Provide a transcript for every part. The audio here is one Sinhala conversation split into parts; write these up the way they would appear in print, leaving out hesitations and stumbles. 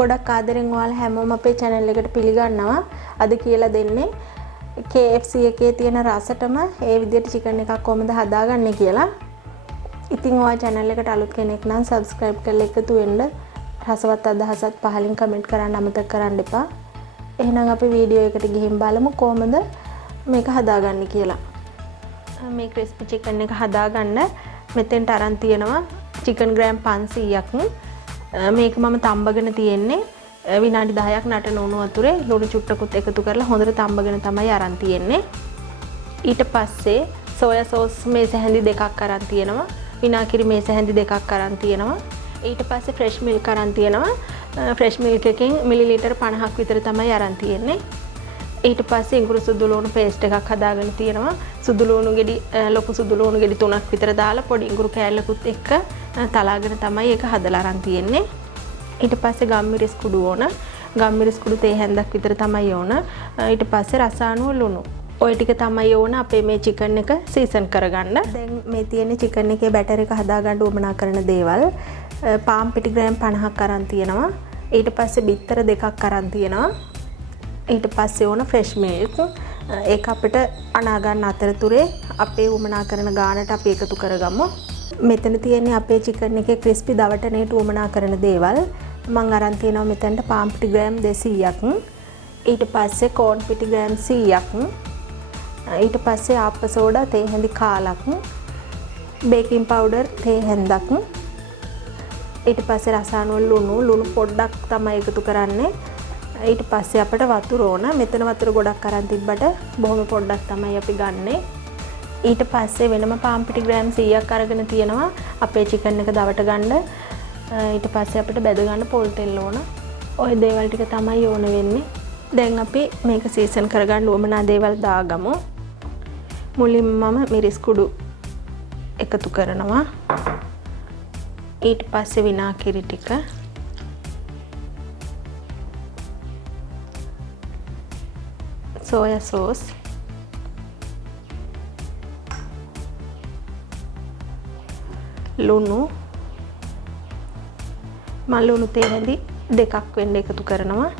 ගොඩක් ආදරෙන් ඔයාලා හැමෝම අපේ channel එකට පිළිගන්නවා. අද කියලා දෙන්නේ KFC එකේ තියෙන රසටම ඒ විදිහට chicken එකක් කොහොමද හදාගන්නේ කියලා. ඉතින් ඔයා channel එකට අලුත් කෙනෙක් නම් subscribe කරලා එකතු වෙන්න. රසවත් අදහසක් පහලින් comment කරන්න අමතක කරන්න එපා. එහෙනම් අපි වීඩියෝ එකට ගිහින් බලමු කොහොමද මේක හදාගන්නේ කියලා. මේ crispy chicken එක හදාගන්න මෙතෙන්ට අරන් තියෙනවා chicken gram 500ක්. මේක මම තම්බගෙන තියෙන්නේ විනාඩි 10ක් නටන උණු වතුරේ ලුණු චුට්ටකුත් එකතු කරලා හොඳට තම්බගෙන තමයි අරන් තියෙන්නේ. ඊට පස්සේ සෝයා සෝස් මේස හැඳි දෙකක් අරන් තියෙනවා. විනාකිරි මේස හැඳි දෙකක් අරන් තියෙනවා. ඊට පස්සේ fresh milk අරන් තියෙනවා. fresh milk එකෙන් මිලිලීටර් 50ක් විතර තමයි අරන් තියෙන්නේ. ඊට පස්සේ ඉඟුරු සුදු ලුණු paste එකක් හදාගෙන තියෙනවා. සුදු ලුණු ගෙඩි ලොකු සුදු ලුණු ගෙඩි 3ක් විතර දාලා පොඩි ඉඟුරු කෑල්ලකුත් එක්ක තලාගෙන තමයි ඒක හදලා අරන් තියෙන්නේ. ඊට පස්සේ ගම්මිරිස් කුඩු ඕන. ගම්මිරිස් කුඩු තේ හැන්දක් විතර තමයි ඕන. ඊට පස්සේ රසායනික ලුණු. ඔය ටික තමයි ඕන අපේ මේ chicken එක සීසන් කරගන්න. දැන් මේ තියෙන chicken එකේ බැටර් එක හදාගන්න උවමනා කරන දේවල්. පාම් පිටි ග්‍රෑම් 50ක් අරන් තියෙනවා. ඊට පස්සේ බිත්තර දෙකක් අරන් තියෙනවා. ඊට පස්සේ ඕන fresh milk. ඒක අපිට අනා ගන්න අතරතුරේ අපේ උවමනා කරන ගානට අපි එකතු කරගමු. මෙතන තියෙන්නේ අපේ chicken එකේ crispy දවටනේට උවමනා කරන දේවල්. මම අරන් තියෙනවා මෙතනට පාම් පිටි ග්‍රෑම් 200ක්. ඊට පස්සේ corn පිටි ග්‍රෑම් 100ක්. ඊට පස්සේ ආප්ප සෝඩා තේ හැඳි කාලක්. baking powder තේ හැන්දක්. ඊට පස්සේ රසායනික ලුණු පොඩ්ඩක් තමයි එකතු කරන්නේ. ඊට පස්සේ අපිට වතුර ඕන. මෙතන වතුර ගොඩක් අරන් තිබ්බට බොහොම පොඩ්ඩක් තමයි අපි ගන්නෙ. ඊට පස්සේ වෙනම පාම් පිටි ග්‍රෑම් 100ක් අරගෙන තියෙනවා අපේ chicken එක දවට ගන්න. ඊට පස්සේ අපිට බෙද ගන්න පොල් තෙල් ඕන. ওই දේවල් ටික තමයි ඕන වෙන්නේ. දැන් අපි මේක සීසන් කරගන්න උවමනා දේවල් දාගමු. මුලින්ම මම මිරිස් කුඩු එකතු කරනවා. ඊට පස්සේ විනාකිරි ටික. Soya sauce. ලුණු. මල්ලුණු තේ හැඳි දෙකක් වෙන්න එකතු කරනවා.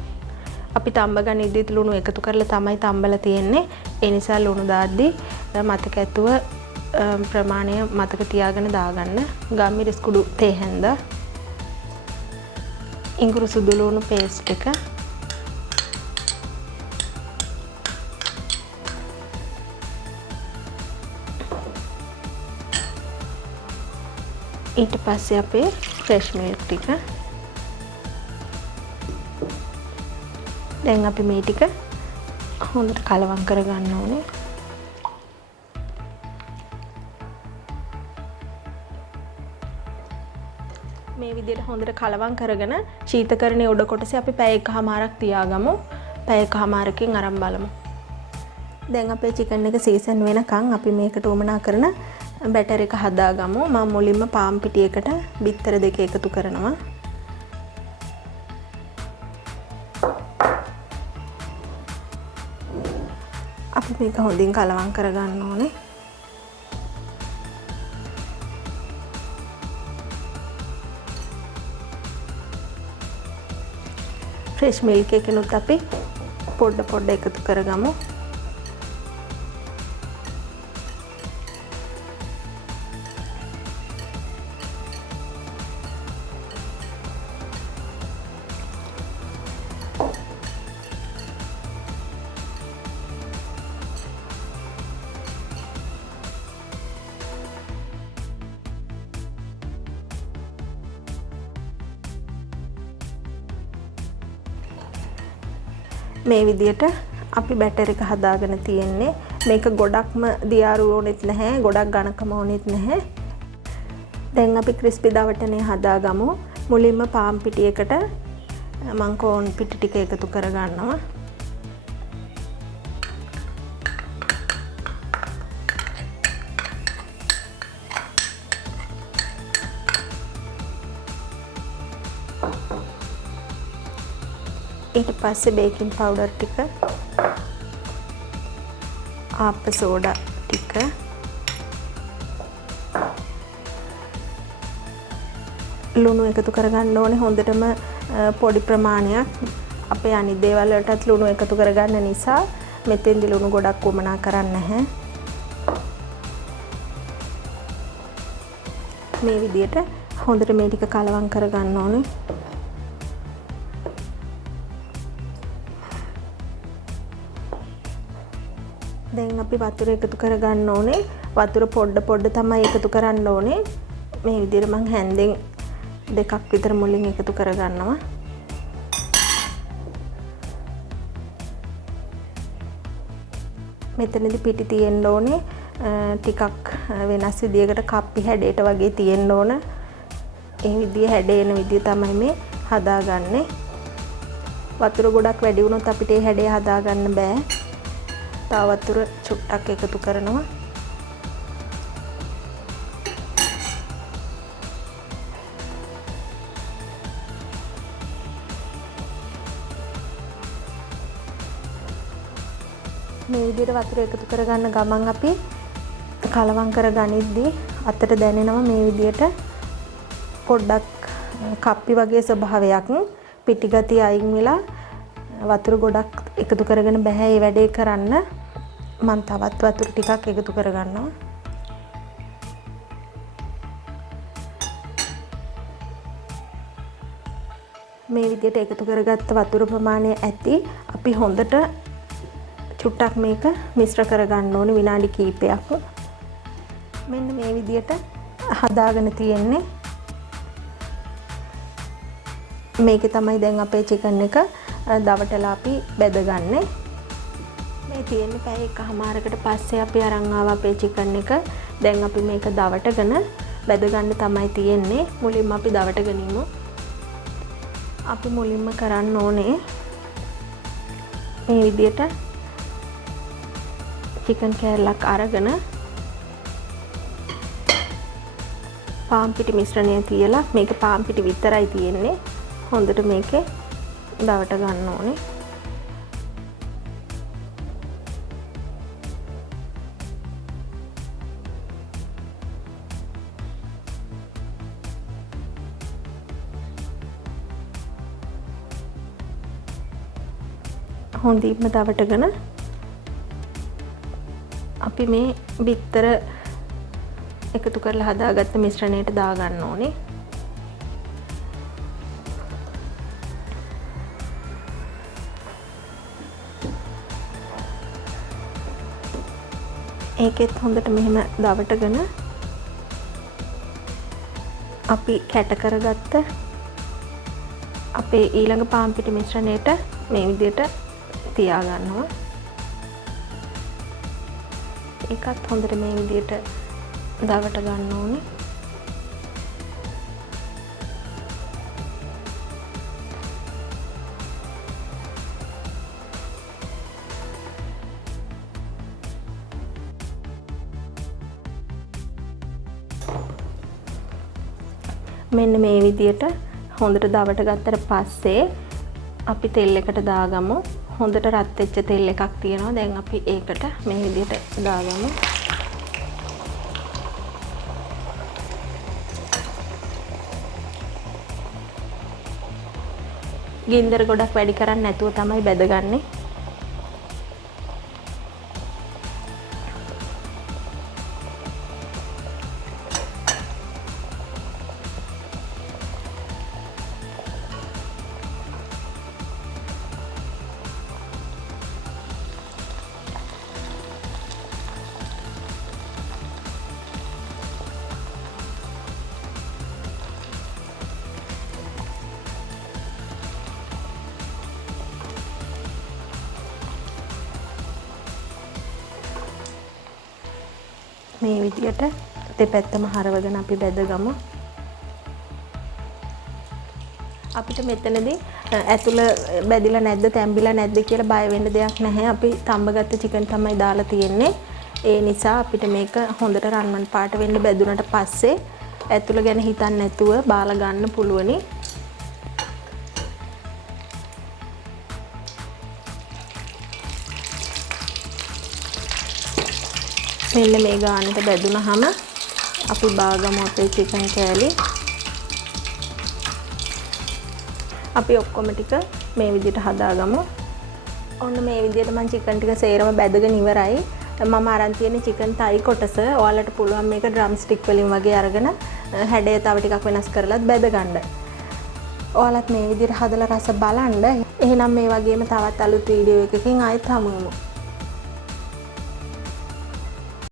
අපි තම්බ ගන්න ඉදිත් ලුණු එකතු කරලා තමයි තම්බලා තියෙන්නේ. ඒ නිසා ලුණු දාද්දි මතක ඇතුව ප්‍රමාණය මතක තියාගෙන දාගන්න. ගම්මිරිස් කුඩු තේ හැඳ. ඉඟුරු සුදු ලුණු paste එක. ඊට පස්සේ අපේ fresh milk ටික. දැන් අපි මේ ටික හොඳට කලවම් කරගන්න ඕනේ. මේ විදිහට හොඳට කලවම් කරගෙන ශීතකරණයේ උඩ කොටසේ අපි පැය එකමාරක් තියාගමු. පැය එකමාරකින් අරන් බලමු. දැන් අපේ chicken එක සීසන් වෙනකන් අපි මේකට උවමනා කරන බැටර් එක හදාගමු. මම මුලින්ම පාම් පිටියකට බිත්තර දෙක එකතු කරනවා. අපි මේක හොඳින් කලවම් කරගන්න ඕනේ. fresh milk එකනොත් අපි පොඩ එකතු කරගමු. මේ විදියට අපි බැටර් එක හදාගෙන තියෙන්නේ. මේක ගොඩක්ම දියාරු ඕනෙත් නැහැ, ගොඩක් ඝනකම ඕනෙත් නැහැ. දැන් අපි crispy දවටනේ හදාගමු. මුලින්ම පාම් පිටියකට මම corn පිටි ටික එකතු කරගන්නවා. ඊට පස්සේ baking powder ටික, ආප්ප සෝඩා ටික, ලුණු එකතු කරගන්න ඕනේ. හොඳටම පොඩි ප්‍රමාණයක් අපේ අනිත් දේවල් වලටත් ලුණු එකතු කරගන්න නිසා මෙතෙන්දි ලුණු ගොඩක් වමනා කරන්නේ නැහැ. මේ විදිහට හොඳට මේ ටික කලවම් කරගන්න ඕනේ. දැන් අපි වතුර එකතු කරගන්න ඕනේ. වතුර පොඩ තමයි එකතු කරන්න ඕනේ. මේ විදිහට මම හැන්දෙන් දෙකක් විතර මුලින් එකතු කරගන්නවා. මෙතනදි පිටි තියෙන්න ඕනේ ටිකක් වෙනස් විදියකට කප්පි හැඩයට වගේ තියෙන්න ඕන. ඒ විදිය හැඩේන විදිය තමයි මේ හදාගන්නේ. වතුර ගොඩක් වැඩි වුණොත් අපිට ඒ හැඩය හදාගන්න බෑ. තව වතුර චුට්ටක් එකතු කරනවා. මේ විදිහට වතුර එකතු කරගන්න ගමන් අපි කලවම් කරගනිද්දී අතට දැනෙනවා මේ විදිහට පොඩ්ඩක් කප්පි වගේ ස්වභාවයක් පිටි ගතිය අයින් වෙලා වතුර ගොඩක් එකතු කරගෙන බෑ මේ වැඩේ කරන්න. මම තවත් වතුර ටිකක් එකතු කරගන්නවා. මේ විදිහට එකතු කරගත්ත වතුර ප්‍රමාණය ඇති අපි හොඳට චුට්ටක් මේක මිශ්‍ර කරගන්න ඕනේ විනාඩි කිහිපයක්. මෙන්න මේ විදිහට හදාගෙන තියෙන්නේ. මේකේ තමයි දැන් අපේ චිකන් එක දවටලා අපි බෙදගන්නේ. මේ තියෙන පැය එකමාරකට පස්සේ අපි අරන් ආවා අපේ චිකන් එක. දැන් අපි මේක දවටගෙන බෙදගන්න තමයි තියෙන්නේ. මුලින්ම අපි දවටගනිමු. අපි මුලින්ම කරන්න ඕනේ මේ විදිහට චිකන් කෑල්ලක් අරගෙන පාන් පිටි මිශ්‍රණය තියලා මේක පාන් පිටි විතරයි තියෙන්නේ. හොඳට මේකේ දවට ගන්න ඕනේ. හොඳින්ම දවටගෙන අපි මේ බිත්තර එකතු කරලා හදාගත්ත මිශ්‍රණයට දාගන්න ඕනේ. ඒකෙත් හොඳට මෙහෙම දවටගෙන අපි කැට කරගත්ත අපේ ඊළඟ පාන් පිටි මිශ්‍රණයට මේ විදිහට තියාගන්නවා. ඒකත් හොඳට මේ විදිහට දවට ගන්න ඕනේ. මෙන්න මේ විදිහට හොඳට දවට ගත්තට පස්සේ අපි තෙල් එකට දාගමු. හොඳට රත් වෙච්ච තෙල් එකක් තියෙනවා. දැන් අපි ඒකට මේ විදිහට දාගමු. ගින්දර ගොඩක් වැඩි කරන්නේ නැතුව තමයි බෙදගන්නේ. මේ විදියට දෙපැත්තම හරවගෙන අපි බෙදගමු. අපිට මෙතනදී ඇතුළ බැදිලා නැද්ද තැඹිලා නැද්ද කියලා බය වෙන්න දෙයක් නැහැ. අපි තඹගත්ත චිකන් තමයි දාලා තියෙන්නේ. ඒ නිසා අපිට මේක හොඳට රන්වන් පාට වෙන්න බැදුනට පස්සේ ඇතුළ ගැන හිතන්නේ නැතුව බාලා ගන්න පුළුවනි. මෙන්න මේ ගානට බැදුනහම අපි බාගමු අපේ චිකන් කෑලි. අපි ඔක්කොම ටික මේ විදිහට හදාගමු. ඔන්න මේ විදිහට මම චිකන් ටික සේරම බැදගෙන ඉවරයි. මම අරන් තියෙන චිකන් තයි කොටස. ඔයාලට පුළුවන් මේක ඩ්‍රම් ස්ටික් වලින් වගේ අරගෙන හැඩය තව ටිකක් වෙනස් කරලත් බැද ගන්න. ඔයාලත් මේ විදිහට හදලා රස බලන්න. එහෙනම් මේ වගේම තවත් අලුත් වීඩියෝ එකකින් ආයෙත් හමු වෙමු.